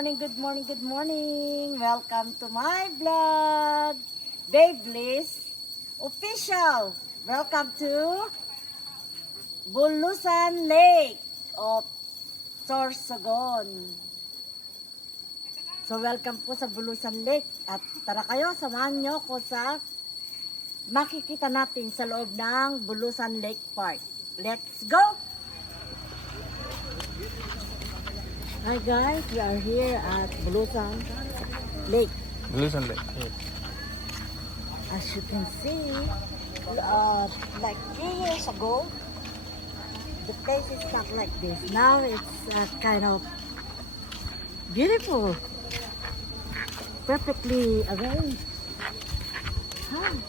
morning, good morning, good morning. Welcome to my vlog. Babe Bliss Official. Welcome to Bulusan Lake of Sorsogon. So welcome po sa Bulusan Lake. At tara kayo, samahan nyo ko sa makikita natin sa loob ng Bulusan Lake Park. Let's go! Hi guys, we are here at Bulusan Lake. Bulusan Lake. Yeah. As you can see, like 3 years ago, the place is not like this. Now it's kind of beautiful, perfectly arranged. Huh?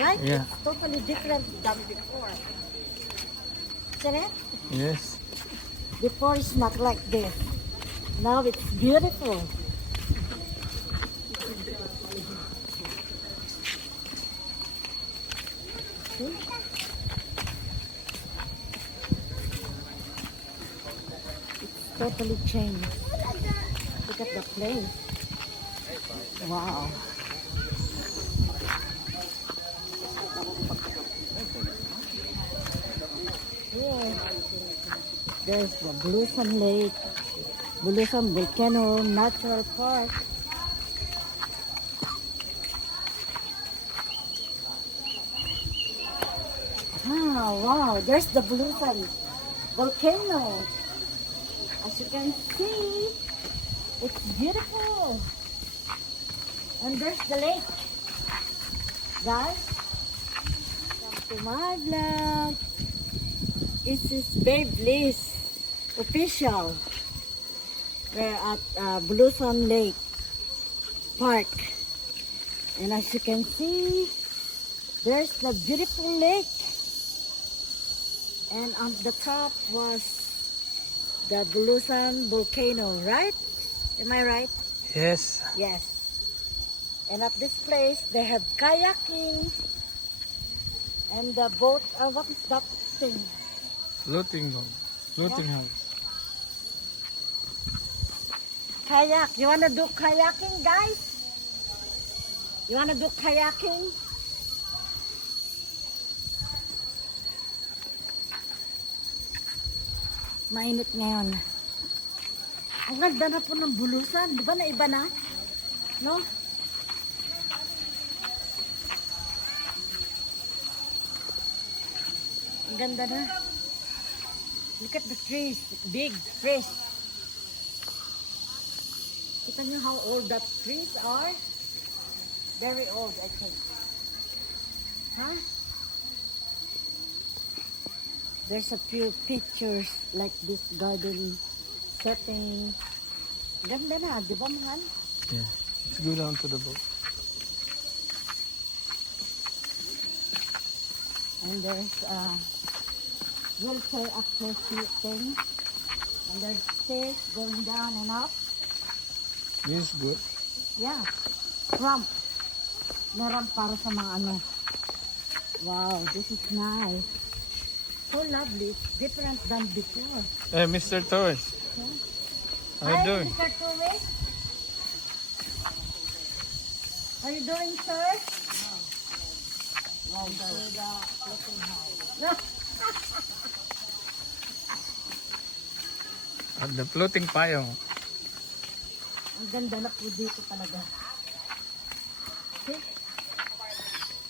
Right? Yeah. It's totally different than before. Isn't it? Yes. Before it's not like this. Now it's beautiful. See? It's totally changed. Look at the place. Wow. Here, there's the Bulusan Lake, Bulusan Volcano Natural Park. Ah, wow, there's the Bulusan Volcano. As you can see, it's beautiful. And there's the lake. Guys, welcome to my vlog. This is Babe Bliss Official. We're at Bulusan Lake Park. And as you can see, there's the beautiful lake. And on the top was the Bulusan Volcano, right? Am I right? Yes. Yes. And at this place, they have kayaking. And the boat, what is that thing? Floating house. Kayak. You wanna do kayaking, guys? You wanna do kayaking? Mainit ngayon. Ang ganda na po ng Bulusan. Di ba na iba na? No? Ang ganda na. Look at the trees. Big trees. Kita niyo how old that trees are? Very old, I think. Huh? There's a few pictures like this garden setting. Ganda na, di ba mahal? Yeah. Let's go down to the boat. And there's a wheelchair access thing. And there's stairs going down and up. This is good. Yeah. Ramp. May ramp para sa mga ano. Wow, this is nice. So lovely. It's different than before. Hey, Mr. Torres. Yeah. How you doing? Mr. Torres. How you doing, sir? Wow, At the floating payong. ang ganda na po dito talaga. See?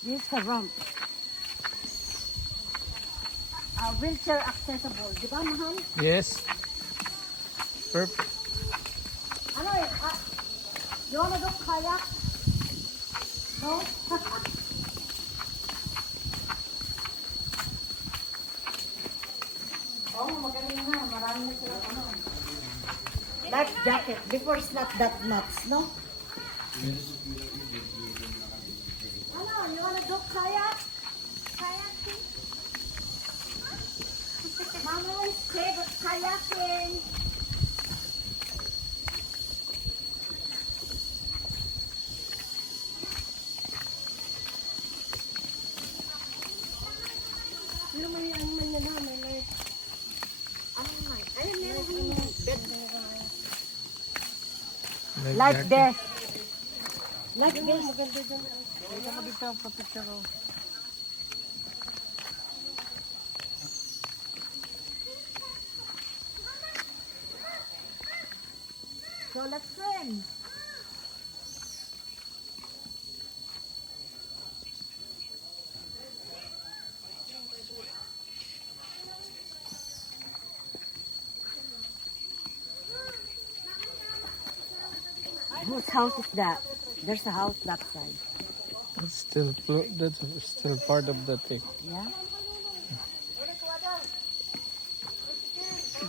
This is the ramp. Wheelchair accessible. Di ba, mahal? Yes. Perfect. Ano eh? You wanna do kayak? No? Oh, magaling na. Marami na sila ano. Life jacket. Before it's not that much, no? Ano? You wanna do kayak? Kayaking? Mama will say but kayaking. Ano man yung mananamay na Ay, meron yung bed. Like this. Like this. So let's swim. Whose house is that? There's a house that side. That's still part of the thing. Yeah.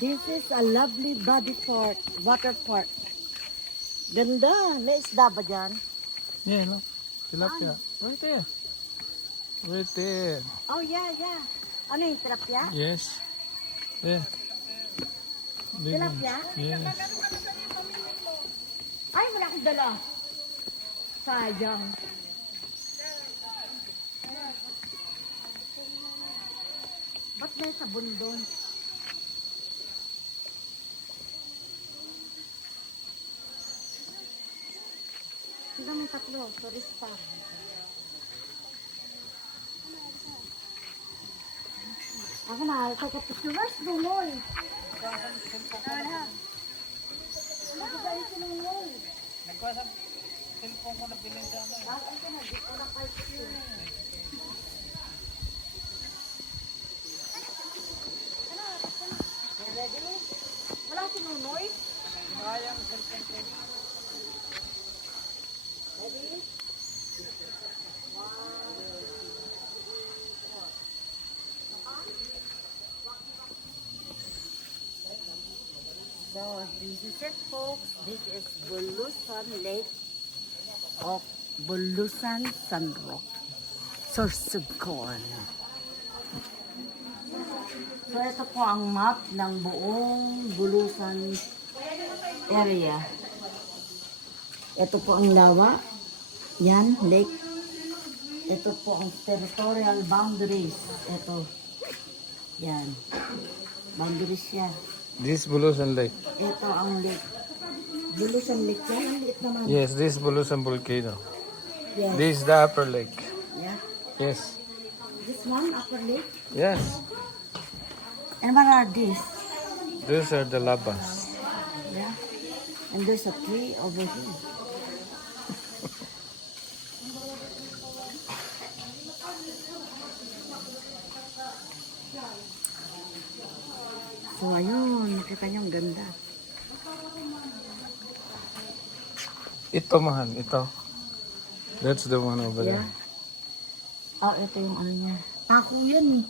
This is a lovely body park, water park. Ganda. May isda ba dyan? Yeah, no. Tilapia. Right there. Right there. Oh, yeah, yeah. Ano yung tilapia? Yes. Yeah. Big one. Tilapia? Yes. Ay, wala akong dala. Sayang. Ba't may sabon doon? Sila mong tatlo, turista. Ako na, kakapit yung where's Bumoy? Nagkuha sa cellphone ko na bilhin siya. Wala si Nunoy? Sayang cellphone ko. Ready? So, this is it, folks. This is Bulusan Lake of Bulusan Sandrock, Sorsogon. So, ito po ang map ng buong Bulusan area. Ito po ang lawa. Yan, lake. Ito po ang territorial boundaries. Ito. Yan. Boundaries siya. This Bulusan Lake. Ito ang lake. Bulusan Lake yan. Ang liit naman. Yes, this Bulusan volcano. Yes. This is the upper lake. Yeah. Yes. This one, upper lake. Yes. And what are these? Those are the lavas. Yeah. And there's a tree over here. So, ayun. Nakita niyo ang ganda. Ito mahal, ito. That's the one over Yeah. there. Oh, ito yung ano niya. Pako yan eh.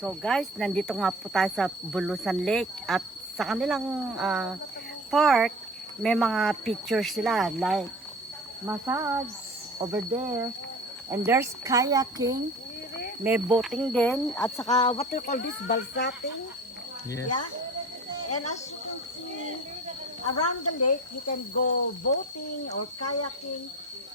So guys, nandito nga po tayo sa Bulusan Lake at sa kanilang park, may mga pictures sila like massage over there and there's kayaking, may boating din at saka what do you call this, balsating? Yes. Yeah. And as you can see, around the lake, you can go boating or kayaking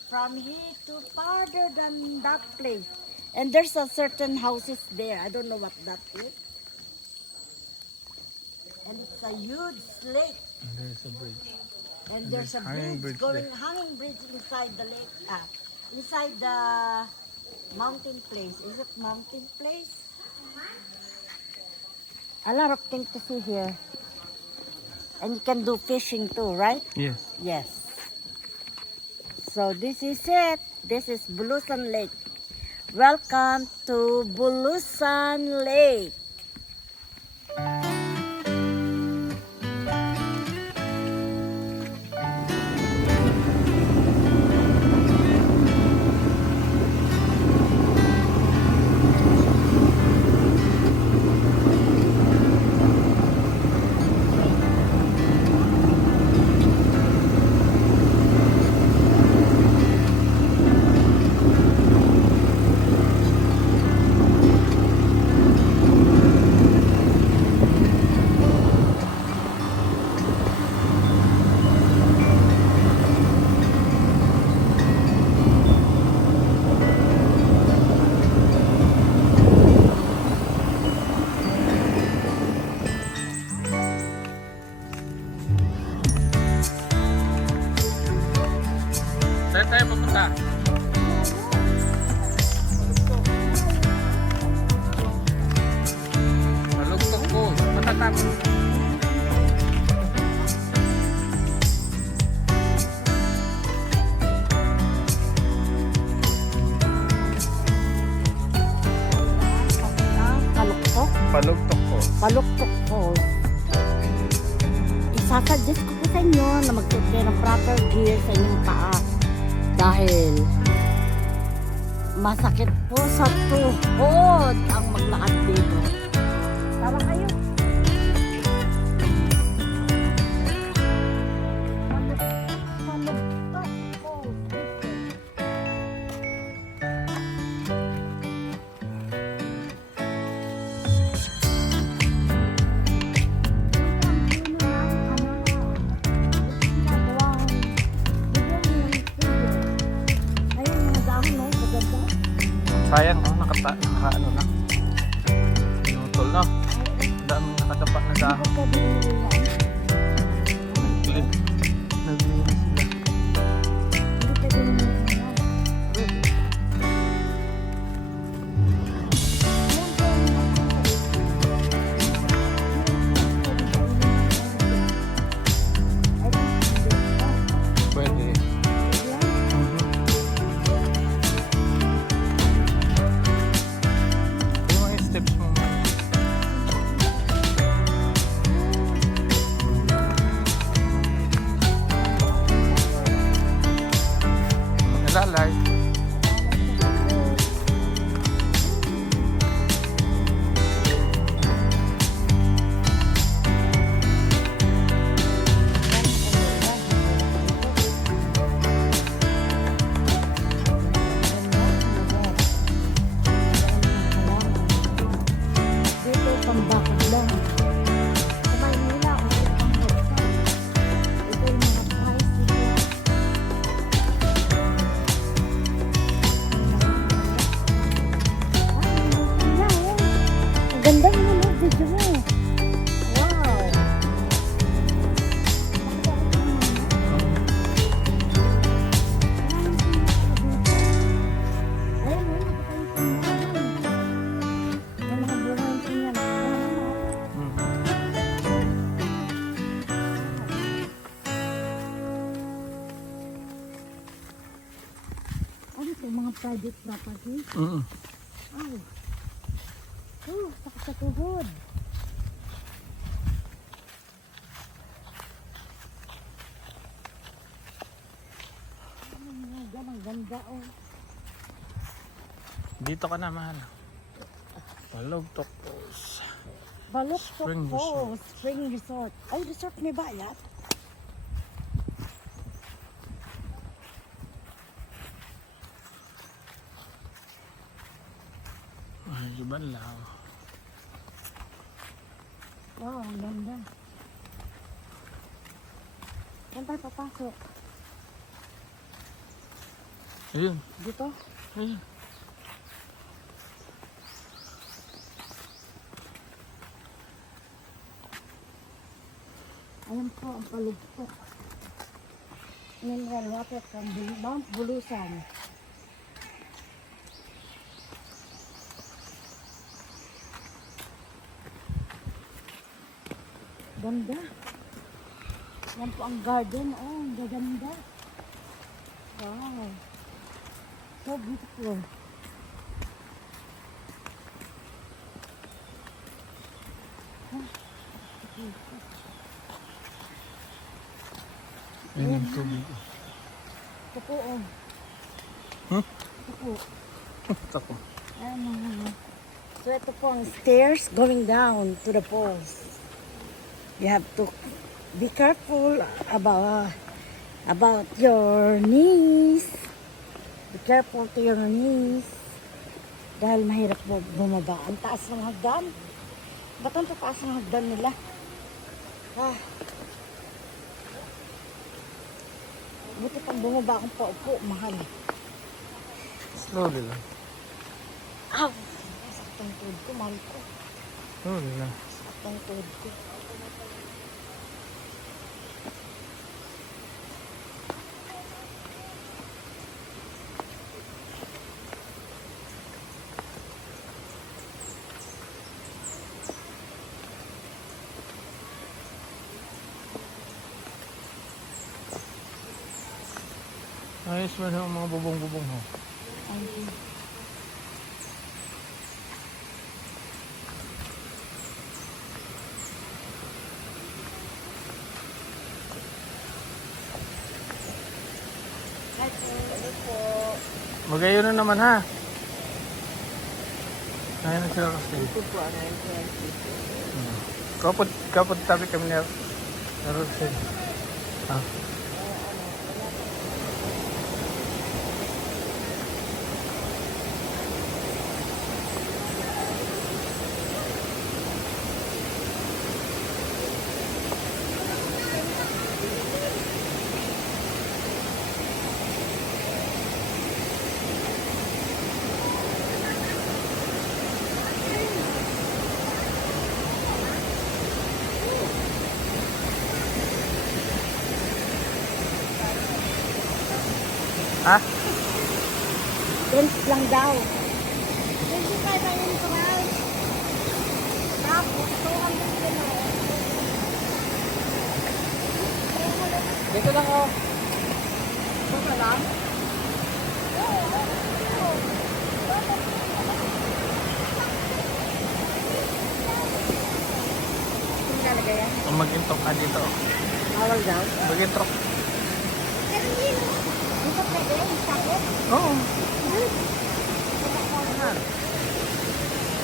from here to farther than that place. And there's a certain houses there. I don't know what that is. And it's a huge lake. And there's a bridge. And there's a hanging bridge bridge going, hanging bridge inside the lake. Inside the mountain place. Is it mountain place? A lot of things to see here. And you can do fishing too, right? Yes. Yes. So this is it. This is Bulusan Lake. Welcome to Bulusan Lake. Sasuggest ko po sa inyo na magsuot kayo ng proper gear sa inyong paa. Dahil masakit po sa tuhod ang maglakad dito. Tama kayo. Malagpas po dito. Sayang, no? Naka ano na. Pinutol, no? Ang daming nakadapa na dahon. Naglinis sila. Pwede. Yung mga steps mo. Nalalay. Dito pambakad lang. Sa Maynila, kung ito pang ito yung mga tricycle. Ang ganda mo naman video mo. Wow. Ayun, may mga bunga yung tingnan. Ano ito, mga private property? Oh. Oh, sakit sa tuhod. Ang ganda, oh. Dito ka na, mahal. Balogtok Falls. Baloktok Spring po, Resort. Spring Resort. Ay, resort may bayad? Ay, iban lang. Wow, ang ganda. Saan tayo papasok? Ayun. Dito? Ayun. Ayan po ang palugtok. Mineral water from Mount Bulusan. Ganda. Yan po ang garden. Oh, ang gaganda. Wow. So beautiful. Ayun yung tubig. Ito po, oh. Huh? Ito po. Tako. Ayan. So ito po ang stairs going down to the falls. You have to be careful about your knees. Be careful to your knees. Dahil mahirap bumaba. Ang taas ng hagdan. Ba't ang tataas ng hagdan nila? Ah. Buti pang bumaba akong paupo, mahal. Slowly lang. Aw! Saktang tuhod ko, mahal ko. Slowly lang. Saktang tuhod ko. Ayos man ang mga bubong-bubong ho. Ayun. Magayon na naman ha. Ngayon na sila kasi. Ito po ang entrance. Kapag tabi kami na Rosin. Ah. Ha? Dance lang daw. 25 ang entrance. Tapos, 200 din na. Dito lang oh. Ito ka lang? Ang lalagay yan? Ang mag-intok ka dito. Bawal daw. Mag-intok. Dito pwede, sakit. Oo.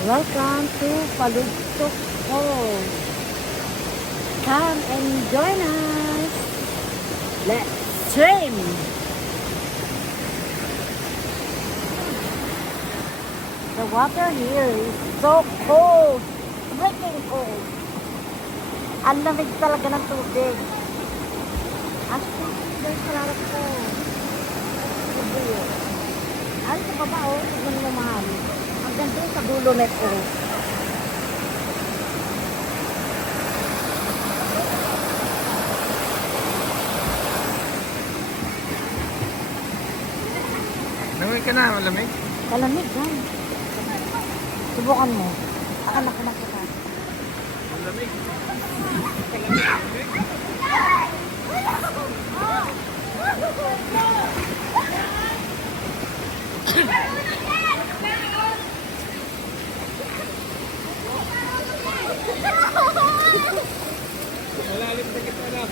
Welcome to Palugtok Falls. Come and join us. Let's swim. The water here is so cold. Freaking cold. Ang lamig talaga ng tubig. At yung sarap ko. Ay, sa baba oh. Tignan mo mahal. Hanggang doon sa dulo na ito. Lamig ka na, malamig. Kalamig yan. Subukan mo. Akan ako magkita. Malamig. Malalim na kita na.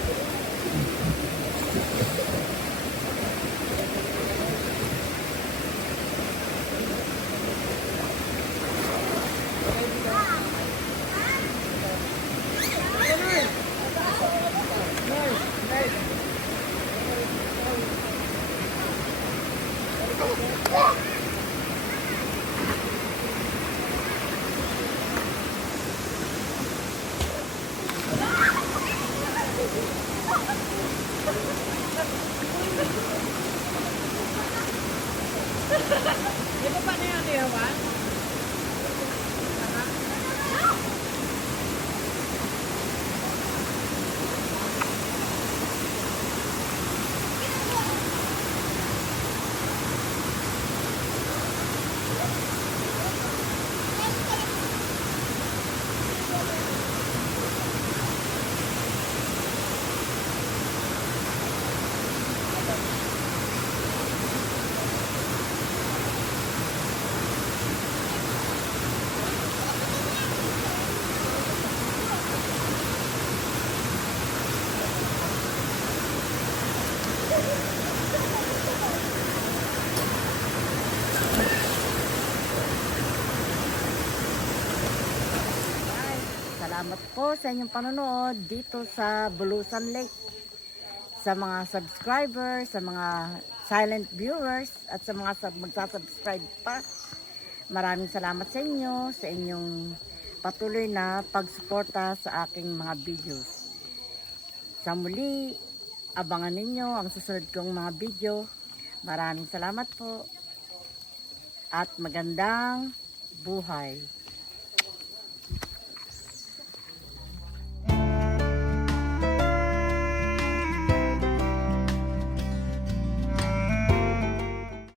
Salamat po sa inyong panonood dito sa Bulusan Lake. Sa mga subscribers, sa mga silent viewers, at sa mga magsasubscribe pa. Maraming salamat sa inyo, sa inyong patuloy na pagsuporta sa aking mga videos. Sa muli, abangan ninyo ang susunod kong mga video. Maraming salamat po. At magandang buhay.